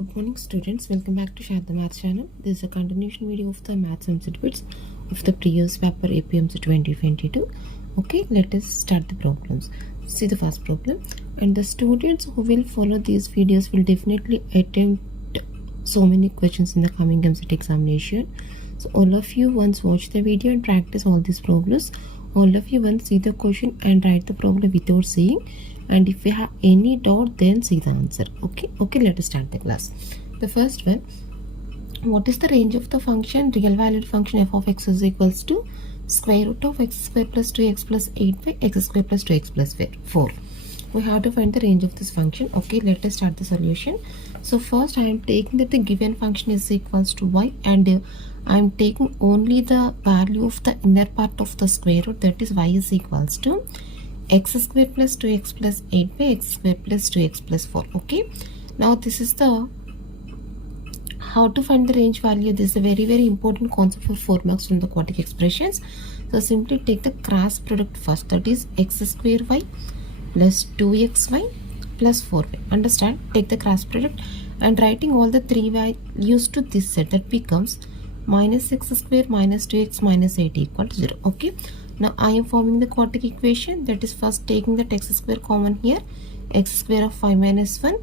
Good morning students, welcome back to Share the Maths channel. This is a continuation video of the Maths Eamcet bits of the previous paper Eapcet 2022. Okay, let us start the problems. See the first problem, and the students who will follow these videos will definitely attempt so many questions in the coming Eamcet examination. So all of you once watch the video and practice all these problems. All of you once see the question and write the problem without seeing, and if you have any doubt then see the answer. Okay, let us start the class. The first one, what is the range of the function real valued function f of x is equals to square root of x square plus 2x plus 8 by x square plus 2x plus 4. We have to find the range of this function. Okay, let us start the solution. So first I am taking that the given function is equals to y, and I am taking only the value of the inner part of the square root, that is y is equals to x square plus 2x plus 8 by x square plus 2x plus 4. Okay, now this is the how to find the range value. This is a very important concept for 4 marks from the quadratic expressions. So simply take the cross product first, that is x square y plus 2xy plus 4y. Understand? Take the cross product and writing all the three values to this set, that becomes minus x square minus 2x minus 8 equal to 0. Okay, now I am forming the quadratic equation, that is first taking the x square common here, x square of 5 minus 1,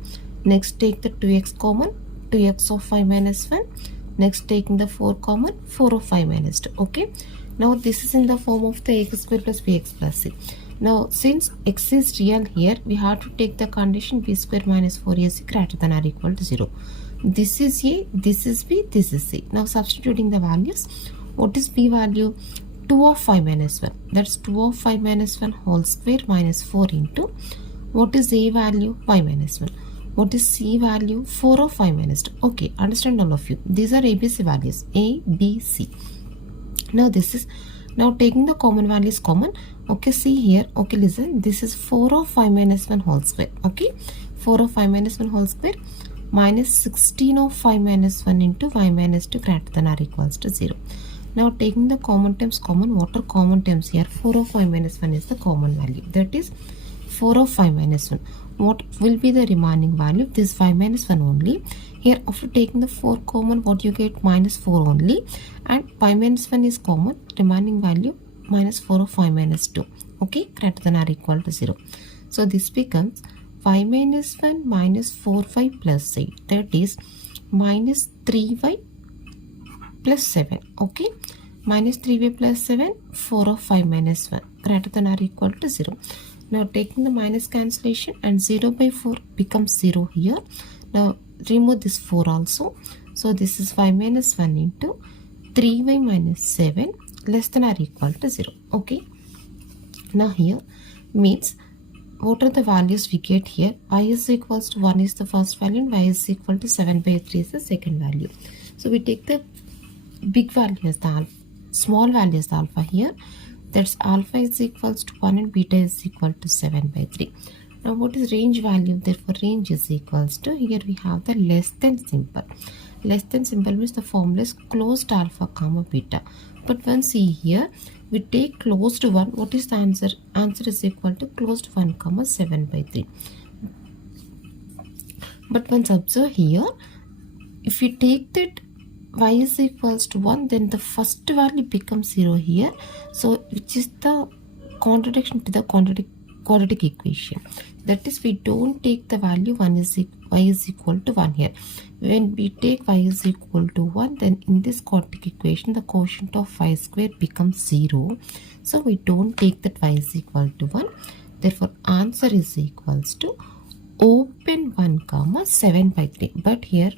next take the 2x common, 2x of 5 minus 1, next taking the 4 common, 4 of 5 minus 2. Okay, now this is in the form of the x square plus bx plus c. Now since x is real here, we have to take the condition b square minus 4ac greater than or equal to 0. This is a, this is b, this is c. Now substituting the values, what is b value? 2 of 5 minus 1, that's 2 of 5 minus 1 whole square minus 4 into, what is a value? 5 minus 1. What is c value? 4 of 5 minus 2. Okay, understand all of you, these are ABC values, a, b, c. Now this is, now taking the common values common. Okay, see here, okay, listen, this is 4 of 5 minus 1 whole square. Okay, 4 of 5 minus 1 whole square minus 16 of 5 minus 1 into 5 minus 2 greater than or equals to 0. Now taking the common terms common, what are common terms here? 4 of 5 minus 1 is the common value, that is 4 of 5 minus 1. What will be the remaining value? This 5 minus 1 only. Here after taking the 4 common, what you get? Minus 4 only, and 5 minus 1 is common, remaining value minus 4 of 5 minus 2. Okay, greater than or equal to 0. So this becomes 5 minus 1 minus 4y plus 8, that is minus 3y plus 7. Okay, minus 3y plus 7, 4 of 5 minus 1 greater than or equal to 0. Now taking the minus cancellation, and 0 by 4 becomes 0 here. Now remove this 4 also. So this is 5 minus 1 into 3y minus 7 less than or equal to 0. Okay, now here means what are the values we get here? Y is equals to 1 is the first value, and y is equal to 7 by 3 is the second value. So we take the big value as the alpha, small value as the alpha here, that's alpha is equals to 1 and beta is equal to 7 by 3. Now what is range value? Therefore range is equals to, here we have the less than symbol. Less than symbol means the formula is closed alpha comma beta. But once see here, we take closed 1, what is the answer? Answer is equal to closed 1 comma 7 by 3. But once observe here, if you take that y is equals to 1, then the first value becomes 0 here, so which is the contradiction to the quadratic equation. That is, we don't take the value y is equal to 1 here. When we take y is equal to 1, then in this quadratic equation the quotient of y square becomes 0, so we don't take that y is equal to 1. Therefore answer is equals to open 1 comma 7 by 3. But here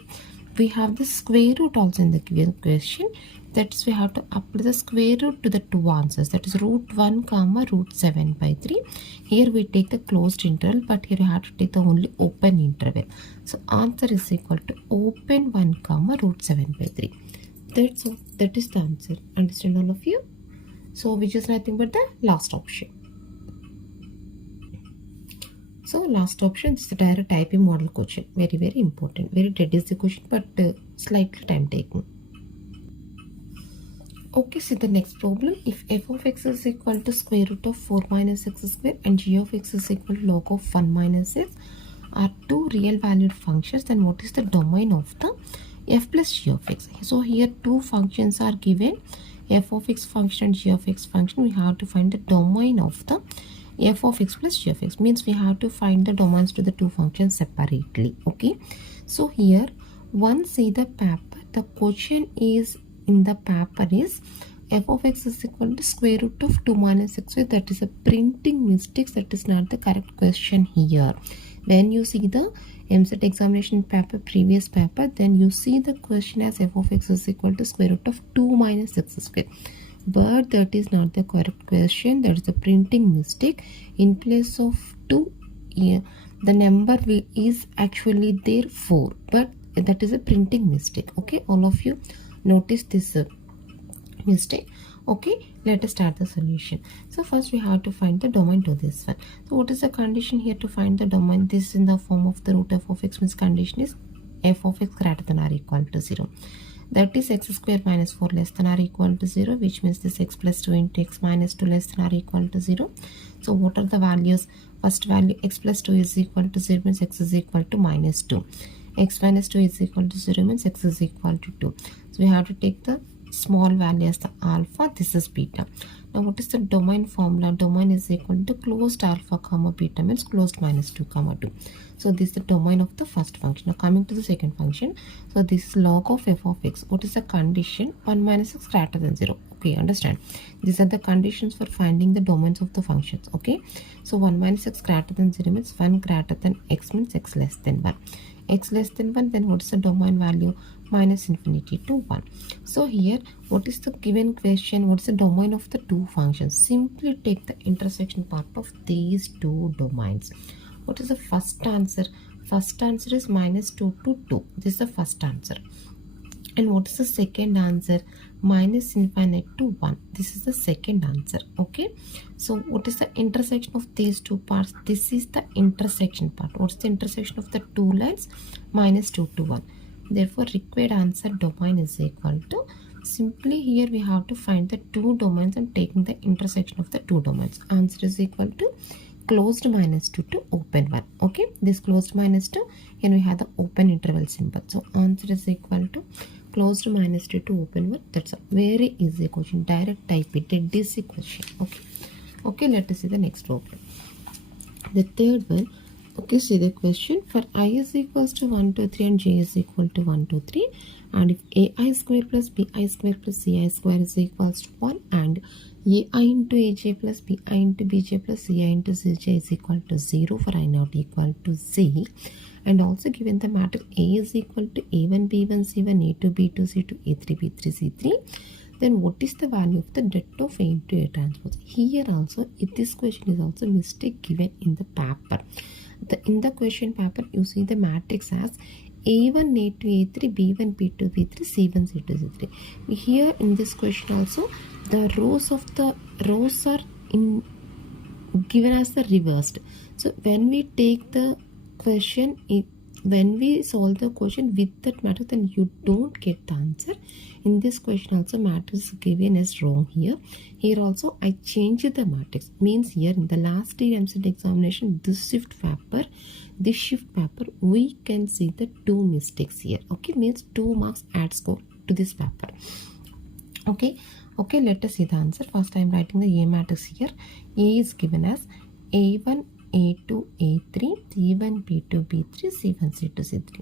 we have the square root also in the given question, that is we have to apply the square root to the two answers, that is root 1 comma root 7 by 3. Here we take the closed interval, but here we have to take the only open interval. So answer is equal to open 1 comma root 7 by 3. That's all. That is the answer. Understand all of you? So which is nothing but the last option. So last option is the direct typing model question. Very important. Very dead is the question, but slightly time taking. Okay, see the next problem. If f of x is equal to square root of 4 minus x square and g of x is equal to log of 1 minus x, are two real valued functions, then what is the domain of the f plus g of x? So here two functions are given, f of x function and g of x function. We have to find the domain of the f of x plus g of x, means we have to find the domains to the two functions separately. Okay, so here once see the paper, the question is in the paper is f of x is equal to square root of 2 minus x. That is a printing mistake. That is not the correct question here. When you see the Eamcet examination paper, previous paper, then you see the question as f of x is equal to square root of 2 minus x square. But that is not the correct question. That is a printing mistake. In place of 2, yeah, the number is actually there 4. But that is a printing mistake. Okay, all of you notice this mistake. Okay, let us start the solution. So first we have to find the domain to this one. So what is the condition here to find the domain? This is in the form of the root f of x, means condition is f of x greater than or equal to 0. That is x square minus 4 less than or equal to 0, which means this x plus 2 into x minus 2 less than or equal to 0. So what are the values? First value x plus 2 is equal to 0 means x is equal to minus 2. X minus 2 is equal to 0 means x is equal to 2. So we have to take the small value as the alpha, this is beta. Now what is the domain formula? Domain is equal to closed alpha comma beta, means closed minus 2 comma 2. So this is the domain of the first function. Now coming to the second function, so this is log of f of x. What is the condition? 1 minus x greater than 0. Okay, understand, these are the conditions for finding the domains of the functions. Okay, so 1 minus x greater than 0 means 1 greater than x means x less than 1. X less than 1, then what is the domain value? Minus infinity to 1. So here what is the given question? What is the domain of the two functions? Simply take the intersection part of these two domains. What is the first answer? First answer is minus 2 to 2. This is the first answer. And what is the second answer? Minus infinite to 1. This is the second answer. Okay, so what is the intersection of these two parts? This is the intersection part. What is the intersection of the two lines? Minus 2 to 1. Therefore required answer domain is equal to, simply here we have to find the two domains and taking the intersection of the two domains. Answer is equal to closed minus 2 to open 1. Okay, this closed minus 2, and we have the open interval symbol. So answer is equal to closed minus 2 to open 1. That's a very easy question. Direct type it, a DC question. Okay, let us see the next problem. The third one. Okay, see the question. For I is equals to 1 to 3 and j is equal to 1 to 3, and if ai square plus bi square plus ci square is equals to 1, and ai into aj plus bi into bj plus ci into cj is equal to 0 for I not equal to z, and also given the matrix A is equal to a1 b1 c1 a2 b2 c2 a3 b3 c3, then what is the value of the det of A into A transpose? Here also this question is also mistake given in the paper. In the question paper you see the matrix as a1 a2 a3 b1 b2 b3 c1 c2 c3. Here in this question also the rows are in given as the reversed. So when we take the question, when we solve the question with that matrix, then you don't get the answer. In this question also matrix given is wrong here. Here also I changed the matrix, means here in the last year Eamcet examination, this shift paper we can see the two mistakes here. Okay, means 2 marks add score to this paper. Okay, let us see the answer. First I am writing the A matrix here. A is given as a1 a2 a3 c1 b2 b3 c1 c2 c3.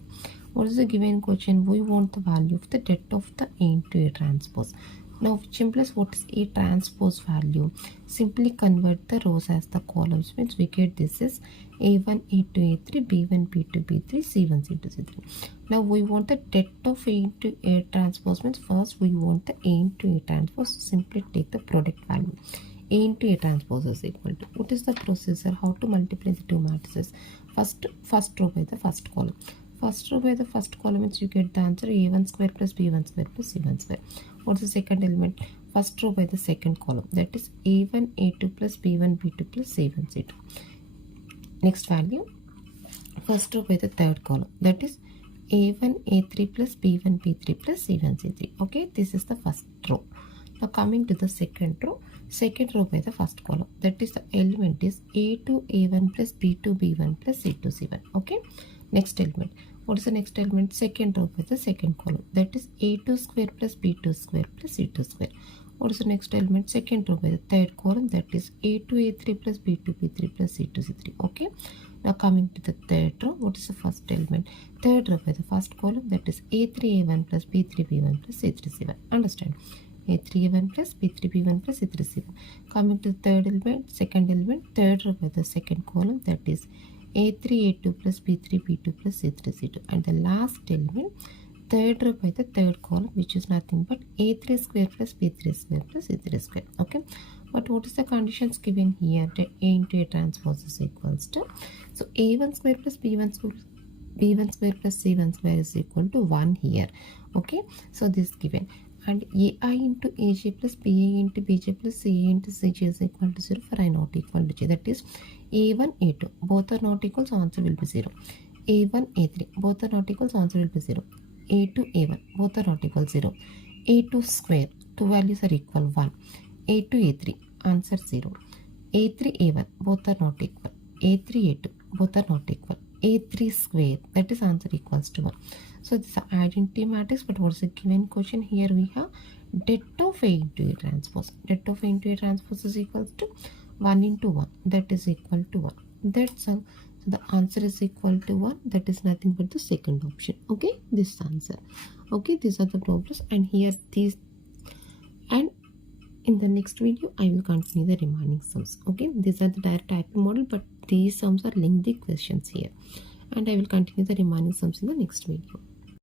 What is the given question? We want the value of the det of the A into A transpose. Now which implies what is A transpose value? Simply convert the rows as the columns, means we get this is a1 a2 a3 b1 b2 b3 c1 c2 c3. Now we want the det of A into A transpose, means first we want the A into A transpose. Simply take the product value. A into A transpose is equal to, what is the procedure? How to multiply the two matrices? First row by the first column. First row by the first column means you get the answer a1 square plus b1 square plus c1 square. What's the second element? First row by the second column, that is a1 a2 plus b1 b2 plus c1 c2. Next value, first row by the third column, that is a1 a3 plus b1 b3 plus c1 c3. Okay, this is the first row. Now coming to the second row by the first column, that is the element is A2 A1 plus B2 B1 plus C2 C1. Okay, next element. What is the next element? Second row by the second column, that is A2 square plus B2 square plus C2 square. What is the next element? Second row by the third column, that is A2 A3 plus B2 B3 plus C2 C3. Okay, now coming to the third row, what is the first element? Third row by the first column, that is A3 A1 plus B3 B1 plus C3 C1. Understand? A3 A1 plus B3 B1 plus C3 C1. Coming to the third element, second element, third row by the second column, that is A3 A2 plus B3 B2 plus C3 C2. And the last element, third row by the third column, which is nothing but A3 square plus B3 square plus C3 square. Okay, but what is the conditions given here? That A into A transpose is equals to, so A1 square plus B1 square plus C1 square is equal to 1 here. Okay, so this is given, and AI into AJ plus BA into BJ plus CA into CJ is equal to 0 for I not equal to J. That is A1 A2 both are not equal, so answer will be 0. A1 A3 both are not equal, so answer will be 0. A2 A1 both are not equal, 0. A2 square, two values are equal, 1. A2 A3 answer 0. A3 A1 both are not equal. A3 A2 both are not equal. A3 square, that is answer equals to 1. So this is an identity matrix, but what's the given question? Here we have det of A into A transpose. Det of A into A transpose is equals to 1 into 1, that is equal to 1. That's all. So the answer is equal to 1, that is nothing but the second option. Okay, this answer. Okay, these are the problems, and here these, and in the next video I will continue the remaining sums. Okay, these are the direct typing model, but these sums are lengthy questions here, and I will continue the remaining sums in the next video.